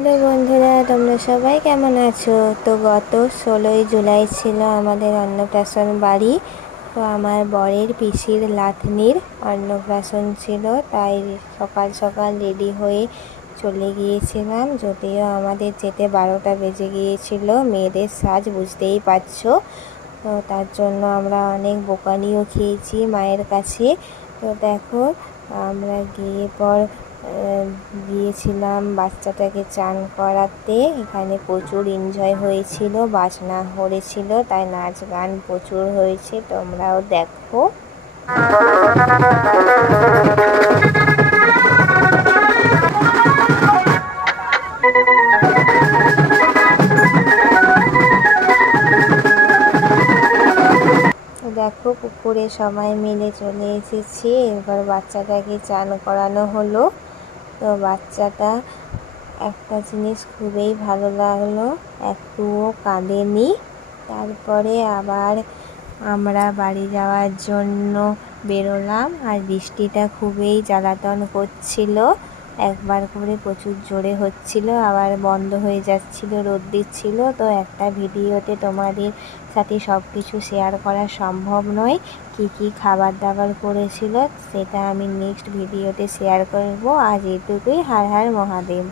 Hello বন্ধুরা, তোমরা সবাই কেমন আছো? তো গত 16ই জুলাই ছিল আমাদের অন্নপ্রাশন বাড়ি। তো আমার বরের পিসির লাথনির অন্নপ্রাশন ছিল, তাই সকাল সকাল রেডি হয়ে চলে গিয়েছিলাম। যদিও আমাদের যেতে 12টা বেজে গিয়েছিল, মেয়েদের সাজ বুঝতেই পারছো। তো তার জন্য আমরা অনেক বোকানিও খেয়েছি মায়ের কাছে। তো দেখো, আমরা গিয়েছিলাম বাচ্চাটাকে চান করাতে। এখানে প্রচুর এনজয় হয়েছিল, বাজনা হয়েছিল, তাই নাচ গান প্রচুর হয়েছে, তোমরাও দেখো। দেখো, পুকুরে সবাই মিলে চলে এসেছি। এবার বাচ্চাটাকে চান করানো হলো। তো বাচ্চাটা একটা জিনিস খুবই ভালো লাগলো, একটুও কাঁদেনি। তারপরে আবার আমরা বাড়ি যাওয়ার জন্য বেরোলাম, আর বৃষ্টিটা খুবই জ্বালাতন করছিল। একবার করে প্রচুর জোরে হচ্ছিল, আবার বন্ধ হয়ে যাচ্ছিল, রোদ দিচ্ছিল। তো একটা ভিডিওতে তোমাদের সাথে সব কিছু শেয়ার করা সম্ভব নয়। কি কি খাবার দাবার করেছিল সেটা আমি নেক্সট ভিডিওতে শেয়ার করব। আজ এটুকুই। হর হর মহাদেব।